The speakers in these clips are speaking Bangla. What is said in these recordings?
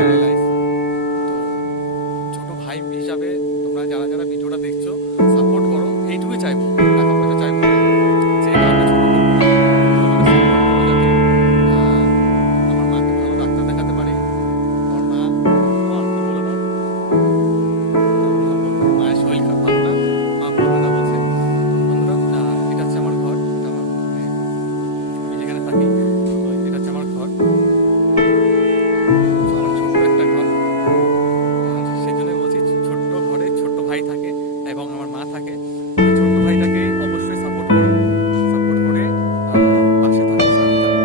প্যারালাইজ। তো ছোট ভাই হিসাবে তোমরা যারা যারা ভিডিওটা দেখছো সাপোর্ট করো, এইটুকুই চাইবো, টাকা পয়সা চাইবো না, যে কাউকে ছোট করবো না। তোমরা সাপোর্ট করো যাতে আমার মাকে ভালো ডাক্তার দেখাতে পারি। আমার মা বলে না, মায়ের শরীর খারাপ ভালো না, মা বলবে না বলছে। বন্ধুরা, এটা হচ্ছে আমার ঘর, এটা আমার আমি যেখানে থাকি, এটা হচ্ছে আমার ঘর, আমার ছোট্ট একটা ঘর। আর সেই জন্যই বলছি, ছোট্ট ঘরে ছোট্ট ভাই থাকে এবং আমার মা থাকে। ওই ছোট্ট ভাইটাকে অবশ্যই সাপোর্ট করো, সাপোর্ট করে পাশে থাকো, সাথে থাকো।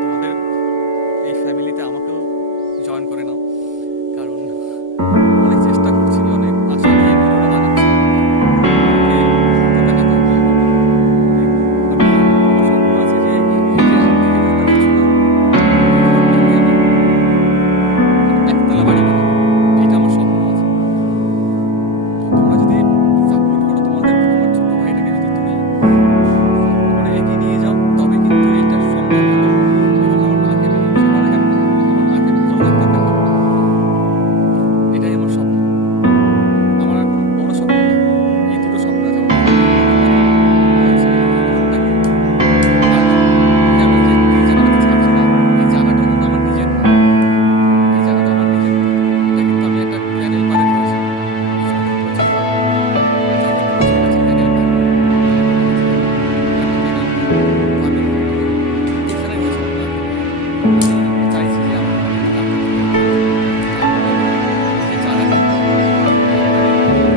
তোমাদের এই ফ্যামিলিতে আমাকেও জয়েন করে নাও, কারণ অনেক চেষ্টা করছি, অনেক আশা নিয়ে ভিডিওটা বানাচ্ছি। আমাকে ডাক্তার দেখাতে হবে। আমি আমার স্বপ্ন আছে যে এই যে ঘরটা দেখছো না, এই ঘরটাকে আমি একতলা বাড়ি বানাবো, এটা আমার স্বপ্ন আছে। তো তোমরা যদি সাপোর্ট করো, তোমার ছোট ভাইটাকে যদি তুমি সাপোর্ট করে এগিয়ে নিয়ে যাও, তবে কিন্তু এটা সম্ভব হবে। এবং আমার মাকে আমি সবার আগে আমার মাকে ভালো ডাক্তার দেখাবো, এটাই আমার স্বপ্ন। আমার আর কোনো বড় স্বপ্ন নেই, এই দুটো স্বপ্ন আছে। আমার মাকে ভালো ডাক্তার দেখাবো, হচ্ছে এই ঘরটাকে। আর আমি যে জায়গাটাতে থাকছি না, এই জায়গাটাও কিন্তু আমার নিজের না, এই জায়গাটা আমার নিজের না। এটা কিন্তু আমি একটা ক্যানেল পাড়ে রয়েছি, পিছনে দেখতে পাচ্ছি জল, জলের মাঝে মাঝে ক্যানেল পাড়, আমি এখানে রয়েছি আমার মাকে নিয়ে। আমি চাইছি যে আমার মাকে ডাক্তার দেখাবো, তারপরে যে জায়গাটা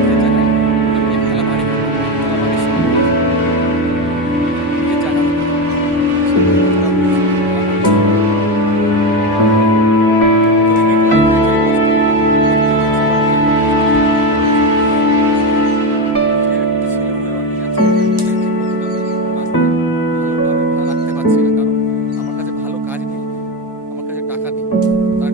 যে জায়গায় আমি একতলা বাড়ি করবো, একতলা বাড়ির স্বপ্ন আছে, নিজের জায়গার উপরে, সামনে কথাটা বলছি, দৈনিক লাইফে যে কষ্টগুলো করতে হচ্ছে বা যে কষ্টগুলো নিজের ছেলে হয়েও আমি আজকে ঠিক মতন আমি আমার মাকে ভালোভাবে রাখতে পারছি না, কারণ আমার কাছে ভালো কাজ নেই, আমার কাছে টাকা নেই। তার